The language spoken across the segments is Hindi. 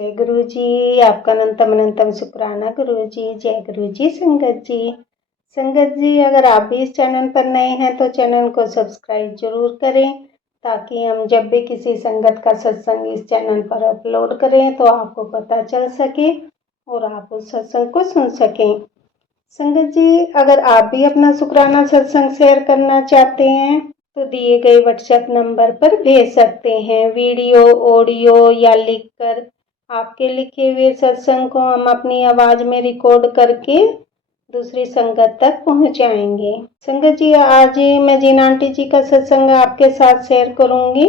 जय गुरु जी। आपका अनंतम अनंतम शुक्राना गुरु जी। जय गुरु जी। संगत जी, अगर आप भी इस चैनल पर नए हैं तो चैनल को सब्सक्राइब जरूर करें, ताकि हम जब भी किसी संगत का सत्संग इस चैनल पर अपलोड करें तो आपको पता चल सके और आप उस सत्संग को सुन सकें। संगत जी, अगर आप भी अपना शुक्राना सत्संग शेयर करना चाहते हैं तो दिए गए व्हाट्सएप नंबर पर भेज सकते हैं। वीडियो, ऑडियो या लिखकर आपके लिखे हुए सत्संग को हम अपनी आवाज में रिकॉर्ड करके दूसरी संगत तक पहुंचाएंगे। संगत जी, आज मैं जीना आंटी जी का सत्संग आपके साथ शेयर करूंगी।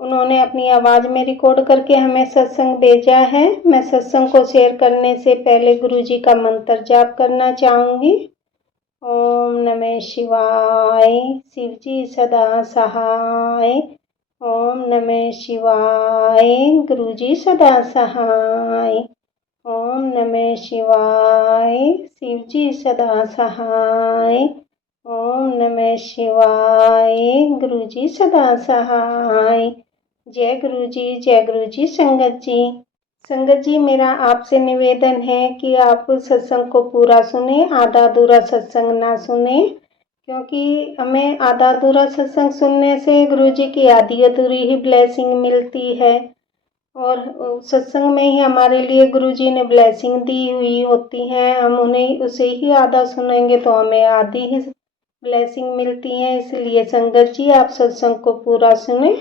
उन्होंने अपनी आवाज में रिकॉर्ड करके हमें सत्संग भेजा है। मैं सत्संग को शेयर करने से पहले गुरु जी का मंत्र जाप करना चाहूंगी। ओम नमः शिवाय, शिव जी सदा सहाय। ओम नमः शिवाय, गुरु जी सदा सहाय। ओम नमः शिवाय, शिव जी सदा सहाय। ओम नमः शिवाय, गुरु जी सदा सहाय। जय गुरु जी। जय गुरु जी। संगत जी, मेरा आपसे निवेदन है कि आप सत्संग को पूरा सुने, आधा अधूरा सत्संग ना सुने, क्योंकि हमें आधा अधूरा सत्संग सुनने से गुरु जी की आधी अधूरी ही ब्लेसिंग मिलती है, और सत्संग में ही हमारे लिए गुरु जी ने ब्लेसिंग दी हुई होती है। हम उन्हें उसे ही आधा सुनेंगे तो हमें आधी ही ब्लेसिंग मिलती है। इसलिए संगत जी, आप सत्संग को पूरा सुने,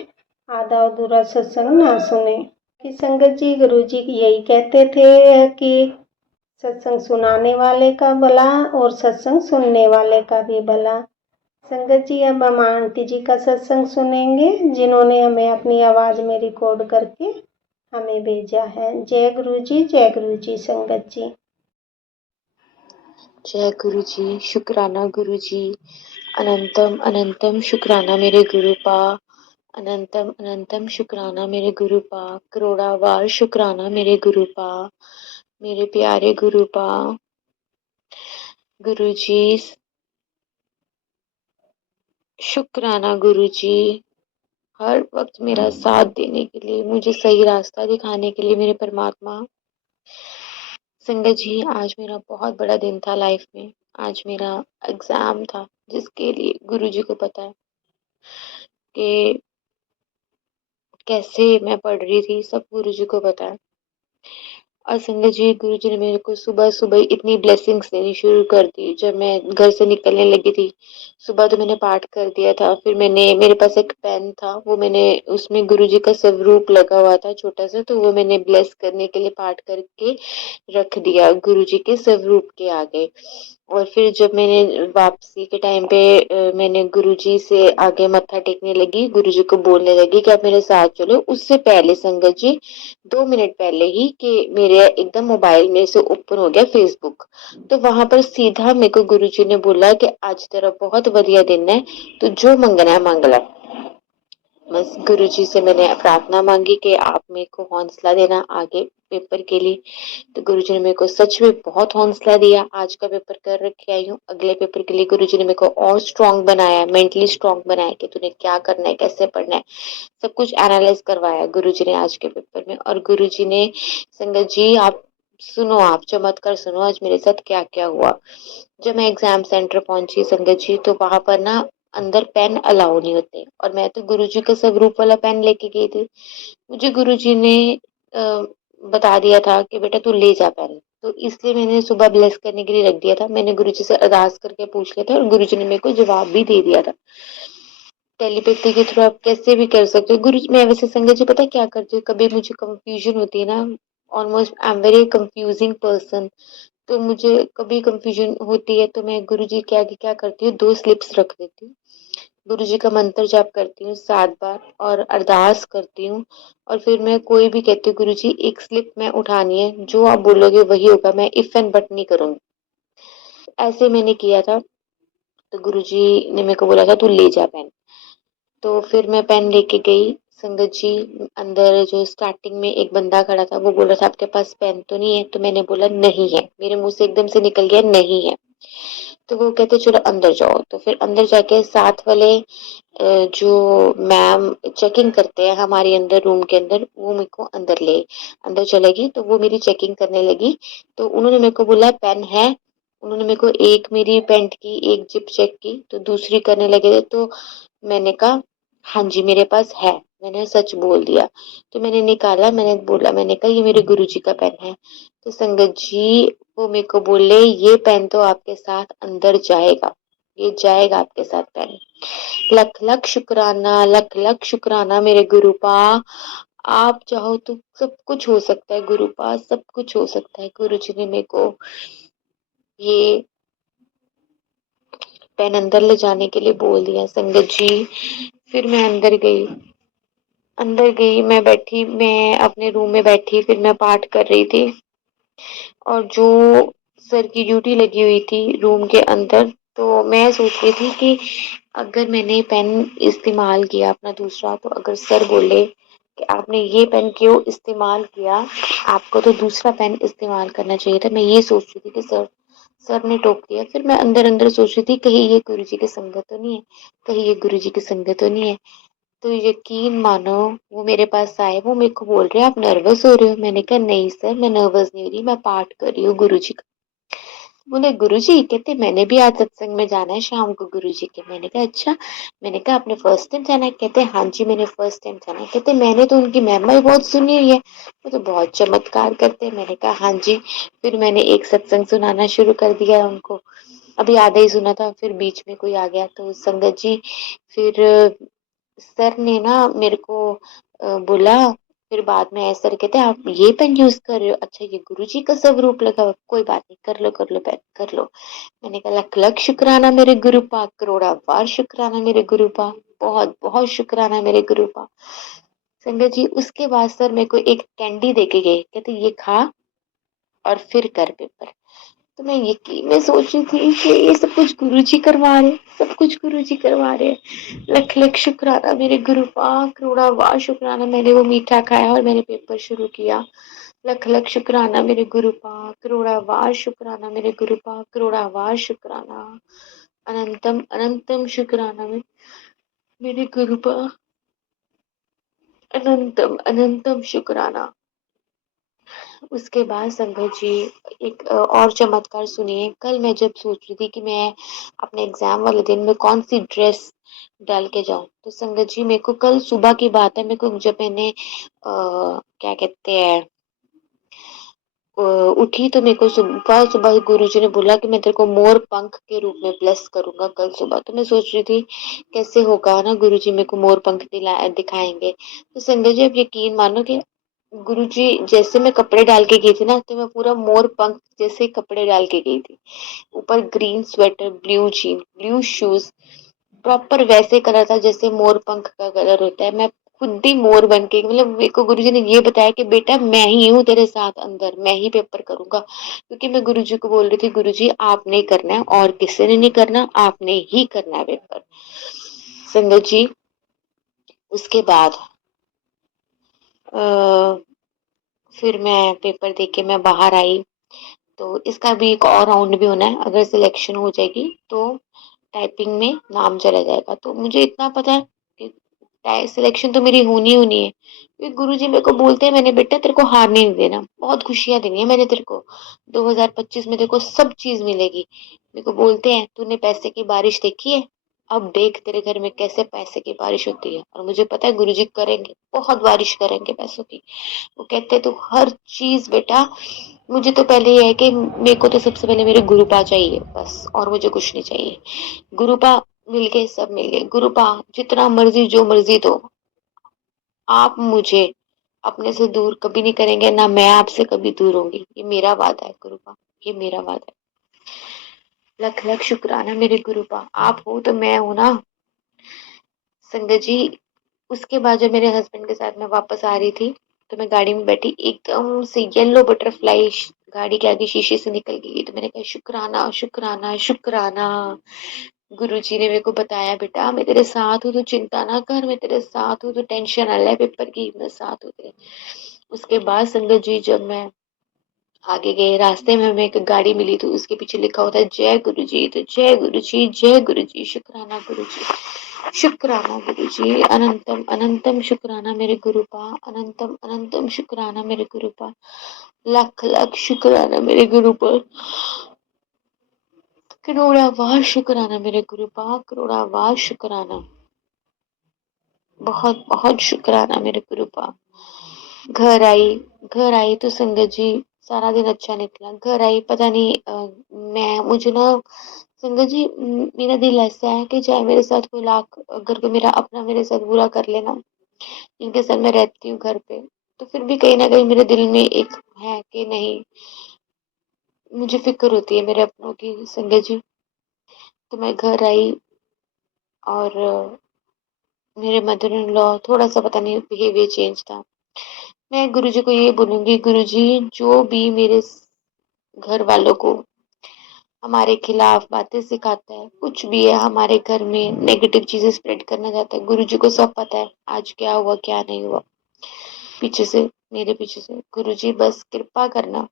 आधा अधूरा सत्संग ना सुने। कि संगत जी, गुरु जी यही कहते थे कि सत्संग सुनाने वाले का भला और सत्संग सुनने वाले का भी भला। संगत जी, अब हम आंटी जी का सत्संग सुनेंगे, जिन्होंने हमें अपनी आवाज में रिकॉर्ड करके हमें भेजा है। जय गुरु जी। जय गुरु जी। संगत जी, जय गुरु जी। शुक्राना गुरु जी। अनंतम अनंतम शुक्राना मेरे गुरु पा। अनंतम अनंतम शुक्राना मेरे गुरु पा। करोड़ावार शुक्राना मेरे गुरु पा, मेरे प्यारे गुरु पा। गुरु जी शुक्राना गुरु जी, हर वक्त मेरा साथ देने के लिए, मुझे सही रास्ता दिखाने के लिए मेरे परमात्मा। संगत जी, आज मेरा बहुत बड़ा दिन था लाइफ में। आज मेरा एग्जाम था, जिसके लिए गुरु जी को पता है कि कैसे मैं पढ़ रही थी, सब गुरु जी को पता है। और संगत जी, गुरु जी ने मेरे को सुबह सुबह इतनी ब्लेसिंग्स देनी शुरू कर दी। जब मैं घर से निकलने लगी थी, सुबह तो मैंने पाठ कर दिया था। फिर मेरे पास एक पेन था, वो मैंने, उसमें गुरु जी का स्वरूप लगा हुआ था छोटा सा, तो वो मैंने ब्लेस करने के लिए पाठ करके रख दिया गुरु जी के स्वरूप के आगे। और फिर जब मैंने वापसी के टाइम पे मैंने गुरुजी से आगे मत्था टेकने लगी, गुरुजी को बोलने लगी कि आप मेरे साथ चलो। उससे पहले संगत जी, 2 मिनट पहले ही कि मेरे एकदम मोबाइल में से ओपन हो गया फेसबुक, तो वहां पर सीधा मेरे को गुरुजी ने बोला कि आज तेरा बहुत बढ़िया दिन है, तो जो मंगना है मांग ला। बस गुरुजी से मैंने प्रार्थना मांगी कि आप मेरे को हौसला देना आगे पेपर के लिए। तो गुरुजी ने मेरे को सच में बहुत हौसला दिया। आज का पेपर कर रखे आई हूँ, अगले पेपर के लिए गुरुजी ने मेरे को और स्ट्रांग बनाया, मेंटली स्ट्रांग बनाया कि तूने क्या करना है, कैसे पढ़ना है, सब कुछ एनालाइज करवाया गुरुजी ने आज के पेपर में। और गुरुजी ने, संगत जी आप सुनो, आप चमत्कार सुनो आज मेरे साथ क्या क्या हुआ। जब मैं एग्जाम सेंटर पहुंची संगत जी, तो वहां पर ना अंदर पेन अलाउ नहीं होते, और मैं तो गुरुजी का स्वरूप वाला पेन लेके गई थी। मुझे गुरुजी ने बता दिया था कि बेटा तू ले जा पेन, तो इसलिए मैंने सुबह ब्लेस करने के लिए रख दिया था। मैंने गुरुजी से अरदास करके पूछ लिया था, और गुरुजी ने मेरे को जवाब भी दे दिया था। टेलीपैथी के थ्रू आप कैसे भी कर सकते हो गुरु। मैं वैसे संगत जी पता क्या करती हूँ, कभी मुझे कंफ्यूजन होती है ना, almost I am very confusing person, तो मुझे कभी कंफ्यूजन होती है तो मैं गुरु जी के आगे क्या करती हूँ, 2 स्लिप्स रख देती हूँ। गुरु जी का मंत्र जाप करती हूँ 7 बार, और अरदास करती हूँ। और फिर मैं कोई भी कहती हूँ, गुरु जी एक स्लिप मैं उठानी है, जो आप बोलोगे वही होगा, मैं इफ एंड बट नहीं करूंगी। ऐसे मैंने किया था। तो गुरु जी ने मेरे को बोला था तू ले जा पेन, तो फिर मैं पेन लेके गई। संगत जी, अंदर जो स्टार्टिंग में एक बंदा खड़ा था, वो बोल रहा था आपके पास पेन तो नहीं है, तो मैंने बोला नहीं है, मेरे मुंह से एकदम से निकल गया नहीं है। तो वो कहते चलो अंदर जाओ। तो फिर अंदर जाके साथ वाले जो मैम चेकिंग करते हैं हमारे अंदर रूम के अंदर, वो मेरे को अंदर चलेगी। तो वो मेरी चेकिंग करने लगी। तो उन्होंने मेरे को बोला पेन है। उन्होंने मेरे को एक मेरी पैंट की एक जिप चेक की, तो दूसरी करने लगे। तो मैंने कहा हाँ जी मेरे पास है, मैंने सच बोल दिया। तो मैंने निकाला, मैंने बोला, मैंने कहा ये मेरे गुरुजी का पेन है। तो संगत जी वो मेरे को बोले ये पेन तो आपके साथ अंदर जाएगा, ये जाएगा आपके साथ पेन। लख लख शुक्राना, लख लख शुक्राना मेरे गुरुपा। आप चाहो तो सब कुछ हो सकता है गुरुपा, सब कुछ हो सकता है। गुरुजी ने मेरे को ये पेन अंदर ले जाने के लिए बोल दिया संगत जी। फिर मैं अंदर गई, मैं बैठी, मैं अपने रूम में बैठी, फिर मैं पाठ कर रही थी। और जो सर की ड्यूटी लगी हुई थी रूम के अंदर, तो मैं सोच रही थी कि अगर मैंने पेन इस्तेमाल किया अपना दूसरा, तो अगर सर बोले कि आपने ये पेन क्यों इस्तेमाल किया, आपको तो दूसरा पेन इस्तेमाल करना चाहिए था। मैं ये सोच रही थी कि सर ने टोक दिया। फिर मैं अंदर अंदर सोच रही थी कहीं ये गुरुजी की संगत तो नहीं है, कहीं ये गुरुजी की संगत तो नहीं है। तो यकीन मानो वो मेरे पास आए, वो मेरे को बोल रहे हैं आप नर्वस हो रहे हो। मैंने कहा नहीं सर मैं नर्वस नहीं हो रही, मैं पाठ कर रही हूँ गुरुजी का। बोले गुरुजी, कहते मैंने भी आज सत्संग में जाना है शाम को गुरुजी के। मैंने कहा अच्छा। मैंने कहा आपने फर्स्ट टाइम जाना है? कहते हाँ जी मैंने फर्स्ट टाइम जाना है। कहते मैंने तो उनकी महिमा ही बहुत सुनी हुई है, वो तो बहुत चमत्कार करते हैं। मैंने कहा हाँ जी। फिर मैंने एक सत्संग सुनाना शुरू कर दिया उनको। अभी आधा ही सुना था, फिर बीच में कोई आ गया। तो संगत जी फिर सर ने ना मेरे को बोला। फिर बाद में सर कहते आप ये पेन यूज कर रहे हो, अच्छा ये गुरुजी का स्वरूप लगा हुआ है। कोई बात नहीं, कर लो पेन कर लो। मैंने कहा लख लख शुक्राना मेरे गुरुपा, करोड़ा बार शुक्राना मेरे गुरुपा, बहुत बहुत शुक्राना मेरे गुरुपा। संगत जी उसके बाद सर मेरे को एक कैंडी देके गए, कहते ये खा और फिर कर पेपर। तो मैं यकीन में सोच रही थी कि ये सब कुछ गुरुजी करवा रहे, सब कुछ गुरुजी करवा रहे। लख लख शुक्राना मेरे गुरुपा, करोड़ा वार शुक्राना। मैंने वो मीठा खाया और मैंने पेपर शुरू किया। लख लख शुक्राना मेरे गुरुपा, करोड़ा वार शुक्राना मेरे गुरुपा, करोड़ा वार शुक्राना। अनंतम अनंतम शुक्राना मेरे गुरुपा, अनंतम अनंतम शुक्राना। उसके बाद संगत जी एक और चमत्कार सुनिए। कल मैं जब सोच रही थी कि मैं अपने एग्जाम वाले दिन में कौन सी ड्रेस डाल के जाऊं, तो संगत जी मेरे को कल सुबह की बात है, मेरे को जब मैंने क्या कहते हैं उठी, तो मेरे को सुबह सुबह गुरुजी ने बोला कि मैं तेरे को मोर पंख के रूप में ब्लेस करूंगा कल सुबह। तो मैं सोच रही थी कैसे होगा ना, गुरुजी मेरे को मोर पंख दिखाएंगे। तो संगत जी आप यकीन मानो कि गुरुजी जैसे मैं कपड़े डाल के गई थी ना, तो मैं पूरा मोर पंख जैसे कपड़े डाल के गई थी। ऊपर green sweater, blue gene, blue shoes, proper वैसे कलर था जैसे मोर पंख का कलर होता है। मैं खुद ही मोर बन के, मतलब मेरे को गुरुजी ने ये बताया कि बेटा मैं ही हूँ तेरे साथ अंदर, मैं ही पेपर करूंगा। क्योंकि मैं गुरुजी को बोल रही थी गुरुजी आपने ही करना है और किसी ने नहीं करना, आपने ही करना है पेपर। संगत जी उसके बाद फिर मैं पेपर दे के मैं बाहर आई। तो इसका भी एक और राउंड भी होना है, अगर सिलेक्शन हो जाएगी तो टाइपिंग में नाम चला जाएगा। तो मुझे इतना पता है कि सिलेक्शन तो मेरी होनी होनी है, क्योंकि गुरुजी मेरे को बोलते हैं मैंने बेटा तेरे को हारने नहीं देना, बहुत खुशियां देनी है मैंने तेरे को, 2025 में तेरे को सब चीज मिलेगी। मेरे को बोलते हैं तूने पैसे की बारिश देखी है, अब देख तेरे घर में कैसे पैसे की बारिश होती है। और मुझे पता है गुरुजी करेंगे, बहुत बारिश करेंगे पैसों की। वो कहते हैं तू हर चीज बेटा, मुझे तो पहले ये है कि मेरे को तो सबसे पहले मेरे गुरुपा चाहिए बस, और मुझे कुछ नहीं चाहिए। गुरुपा मिल गए, सब मिल गए। गुरुपा जितना मर्जी जो मर्जी दो, आप मुझे अपने से दूर कभी नहीं करेंगे, ना मैं आपसे कभी दूर होंगी, ये मेरा वादा है गुरुपा, ये मेरा वादा है। लख लख शुक्राना मेरे गुरुपा, आप हो तो मैं हूं ना। संगत जी उसके बाद जब मेरे हस्बैंड के साथ मैं वापस आ रही थी, तो मैं गाड़ी में बैठी, एकदम से येलो बटरफ्लाई गाड़ी के आगे शीशे से निकल गई। तो मैंने कहा शुक्राना शुक्राना शुक्राना। गुरुजी ने मेरे को बताया बेटा मैं तेरे साथ हूँ, तो चिंता ना कर, मैं तेरे साथ हूँ, तो टेंशन ना ले पेपर की, मैं साथ हूँ तेरे। उसके बाद संगत जी जब मैं आगे गए, रास्ते में हमें एक गाड़ी मिली तो उसके पीछे लिखा होता है जय गुरु जी। तो जय गुरु जी, जय गुरु जी, शुक्राना गुरु जी, शुक्राना गुरु जी, अनंतम अनंतम शुक्राना मेरे गुरुपा, अनंतम अनंतम शुक्राना मेरे गुरुपा, लाख लाख शुक्राना मेरे गुरुपा, करोड़ावार शुक्राना मेरे गुरुपा, करोड़ावार शुक्राना, बहुत बहुत शुक्राना मेरे गुरुपा। घर आई तो संगत जी सारा दिन अच्छा निकला। घर आई पता नहीं मैं मुझे ना संगत जी मेरा दिल ऐसा है कि चाहे मेरे साथ कोई लाख अगर कोई मेरा अपना मेरे साथ बुरा कर लेना, जिनके साथ मैं रहती हूँ घर पे, तो फिर भी कहीं ना कहीं मेरे दिल में एक है कि नहीं, मुझे फिक्र होती है मेरे अपनों की संगत जी। तो मैं घर आई और मेरे मदर इन लॉ थोड़ा सा पता नहीं बिहेवियर चेंज था। मैं गुरुजी को ये बोलूंगी, गुरुजी जो भी मेरे घर वालों को हमारे खिलाफ बातें सिखाता है, कुछ भी है हमारे घर में नेगेटिव चीजें स्प्रेड करना चाहता है, गुरुजी को सब पता है आज क्या हुआ क्या नहीं हुआ पीछे से, मेरे पीछे से। गुरुजी बस कृपा करना,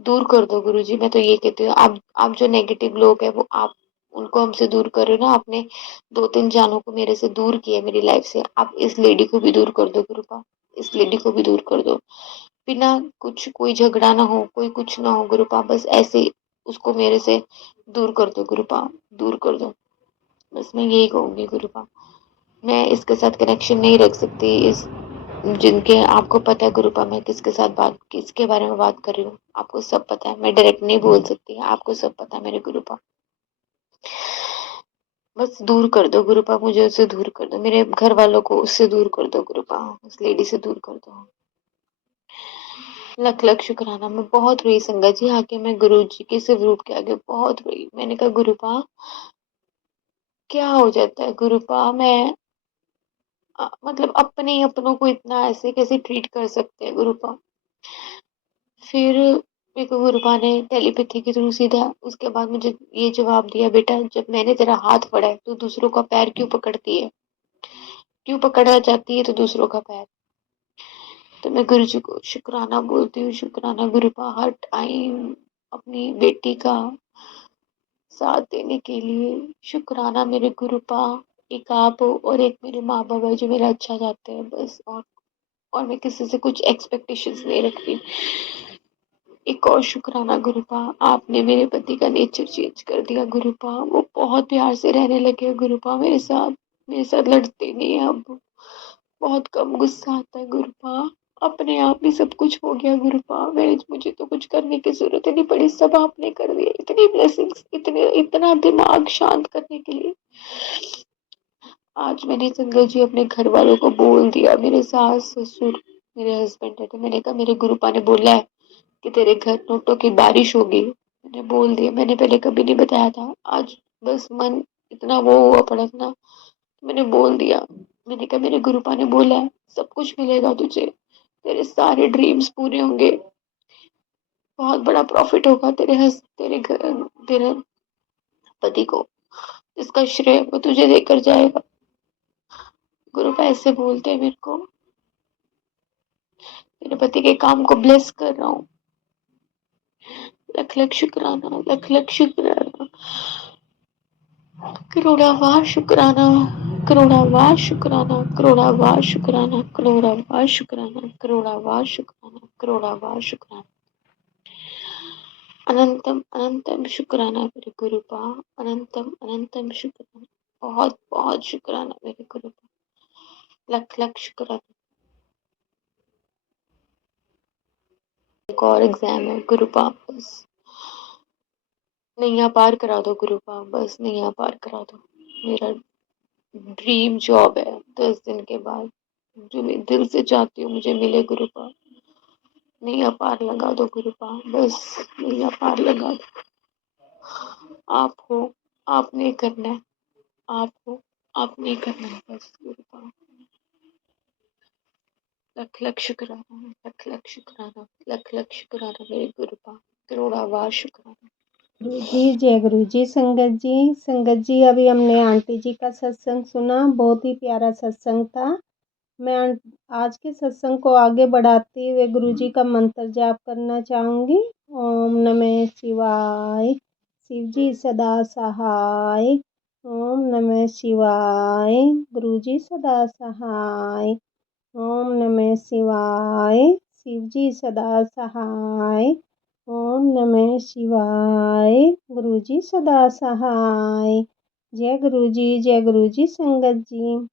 दूर कर दो गुरुजी। मैं तो ये कहती हूँ, आप जो नेगेटिव लोग हैं वो आप उनको हमसे दूर कर रहे हो ना। आपने 2-3 जानों को मेरे से दूर किया मेरी लाइफ से, आप इस लेडी को भी दूर कर दो गुरुपा, इस लेडी को भी दूर कर दो। बिना कुछ कोई झगड़ा ना हो, कोई कुछ ना हो गुरुपा, बस ऐसे उसको मेरे से दूर कर दो गुरुपा, दूर कर दो। बस मैं यही कहूंगी गुरुपा। मैं इसके साथ कनेक्शन नहीं रख सकती, इस जिनके आपको पता है गुरुपा मैं किसके साथ बात किसके बारे में बात कर रही हूँ, आपको सब पता है। मैं डायरेक्ट नहीं बोल सकती, आपको सब पता है मेरे गुरुपा। बस दूर कर दो गुरुपा, मुझे उससे दूर कर दो, मेरे घर वालों को उससे दूर कर दो गुरुपा, उस लेडी से दूर कर दो। लख लख शुक्राना। मैं बहुत रोई संगत जी आके, मैं गुरु जी के स्वरूप के आगे बहुत रोई। मैंने कहा गुरुपा क्या हो जाता है गुरुपा, मैं मतलब अपने ही अपनों को इतना ऐसे कैसे ट्रीट कर सकते हैं गुरुपा। फिर मेरे को गुरुपा ने टेलीपैथी के थ्रू सीधा उसके बाद मुझे ये जवाब दिया, बेटा जब मैंने तेरा हाथ पकड़ा है तो दूसरों का पैर क्यों पकड़ती है, क्यों पकड़ना चाहती है तो दूसरों का पैर। तो मैं गुरु जी को शुक्राना बोलती हूँ, शुक्राना गुरुपा हर टाइम अपनी बेटी का साथ देने के लिए, शुक्राना मेरे गुरुपा। एक आप हो और एक मेरे माँ बाप है जो मेरा अच्छा चाहते हैं बस, और मैं किसी से कुछ एक्सपेक्टेशंस नहीं रखती। एक और शुक्राना गुरुपा, आपने मेरे पति का नेचर चेंज कर दिया गुरुपा। वो बहुत प्यार से रहने लगे गुरुपा मेरे साथ लड़ते नहीं है अब, बहुत कम गुस्सा आता है गुरुपा। अपने आप ही सब कुछ हो गया गुरुपा, मुझे तो कुछ करने की जरूरत ही नहीं पड़ी, सब आपने कर दिया। इतनी ब्लेसिंग्स, इतना दिमाग शांत करने के लिए। आज मैंने संगत जी अपने घर वालों को बोल दिया, मेरे सास ससुर मेरे हस्बैंड है, तो मैंने कहा मेरे गुरुपा ने बोला है कि तेरे घर नोटों की बारिश होगी। मैंने बोल दिया, मैंने पहले कभी नहीं बताया था, आज बस मन इतना वो हुआ पड़ा था ना, मैंने बोल दिया। मैंने कहा मेरे गुरुपा ने बोला है सब कुछ मिलेगा तुझे, तेरे सारे ड्रीम्स पूरे होंगे, बहुत बड़ा प्रॉफिट होगा तेरे घर तेरे पति को, इसका श्रेय वो तुझे देकर जाएगा। गुरुपा ऐसे बोलते हैं मेरे को, तेरे पति के काम को ब्लेस कर रहा हूँ। लख लख शुक्राना, लख लख शुक्राना, करोड़ावार शुक्राना, करोड़ावार शुक्राना, करोड़ावार शुक्राना, करोड़ावार शुक्राना, करोड़ावार शुक्राना, करोड़ावार शुक्राना। अनंतम अनंतम शुक्राना मेरे गुरुपा, अनंतम अनंतम शुक्राना, बहुत बहुत शुक्राना मेरे गुरुपा, लख लख शुक्राना। एक और एग्जाम है गुरुपा, बस नैया पार करा दो गुरुपा, बस नैया पार करा दो। मेरा ड्रीम जॉब है 10 दिन के बाद, जो मैं दिल से चाहती हूँ मुझे मिले गुरुपा। नैया पार लगा दो गुरुपा, बस नैया पार लगा दो। आप हो, आपने करना है, आप हो, आपने करना है बस गुरुपा। लख लख शुक्राना, लख लख शुक्राना, लख लख शुक्राना मेरे गुरुपा, करोड़ावार शुक्राना। गुरु जी जय गुरु जी। संगत जी अभी हमने आंटी जी का सत्संग सुना, बहुत ही प्यारा सत्संग था। मैं आज के सत्संग को आगे बढ़ाते हुए गुरु जी का मंत्र जाप करना चाहूँगी। ओम नमः शिवाय। शिव जी सदा सहाय। ओम नमः शिवाय। गुरु जी सदा सहाय। ओम नमः शिवाय। शिव जी सदा सहाय। ओम नमः शिवाय। गुरु जी सदा सहाय। जय गुरु जी, जय गुरु जी संगत जी।